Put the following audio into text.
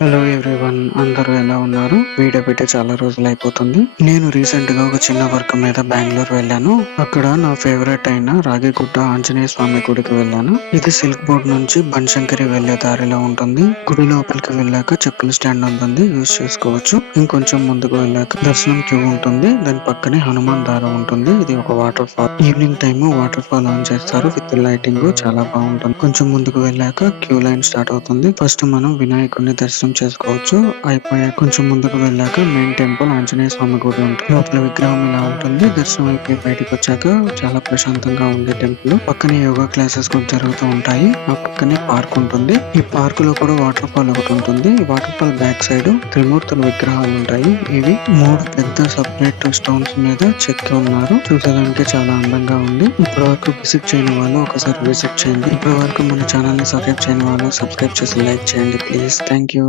Hello everyone, అందరూ ఎలా ఉన్నారు? వీడియో పెట్టి చాలా రోజులు అయిపోతుంది. నేను రీసెంట్ గా ఒక చిన్న వర్క్ మీద బెంగళూరు వెళ్ళాను. అక్కడ నా ఫేవరెట్ అయిన రాగిగుట్ట ఆంజనేయ స్వామి గుడికి వెళ్ళాను. ఇది సిల్క్ బోర్డ్ నుంచి బన్శంకరి వెళ్లే దారిలో ఉంటుంది. గుడి లోపలికి వెళ్ళాక చెప్పుల స్టాండ్ ఉంటుంది, యూజ్ చేసుకోవచ్చు. ఇంకొంచెం ముందుకు వెళ్ళాక దర్శనం క్యూ ఉంటుంది. దాని పక్కనే హనుమాన్ దార ఉంటుంది. ఇది ఒక water fall. Evening time water fall on చేస్తారు విత్ లైటింగ్, చాలా బాగుంటుంది. కొంచెం ముందుకు వెళ్ళాక క్యూ లైన్ స్టార్ట్ అవుతుంది. ఫస్ట్ మనం వినాయకుడిని దర్శనం చేసుకోవచ్చు. అయిపోయాక కొంచెం ముందుకు వెళ్ళాక మెయిన్ టెంపుల్ ఆంజనేయ స్వామి గుడి ఉంటుంది. లోపల విగ్రహం ఇలా ఉంటుంది. దర్శనం అయిపోయి బయటకు వచ్చాక చాలా ప్రశాంతంగా ఉంది టెంపుల్. పక్కనే యోగా క్లాసెస్ కూడా జరుగుతూ ఉంటాయి. ఆ పక్కనే పార్క్ ఉంటుంది. ఈ పార్క్ లో కూడా వాటర్ ఫాల్ ఒకటి ఉంటుంది. ఈ వాటర్ ఫాల్ బ్యాక్ సైడ్ త్రిమూర్తుల విగ్రహాలు ఉంటాయి. ఇవి 3 పెద్ద సపరేట్ స్టోన్స్ మీద చెక్కి ఉన్నారు. చూసేదానికి చాలా అందంగా ఉంది. ఇప్పటి వరకు విజిట్ చేయని వాళ్ళు ఒకసారి విజిట్ చేయండి. ఇప్పటి వరకు మన ఛానల్ ని సబ్స్క్రైబ్ చేయని వాళ్ళు సబ్స్క్రైబ్ చేసి లైక్ చేయండి ప్లీజ్. Thank you.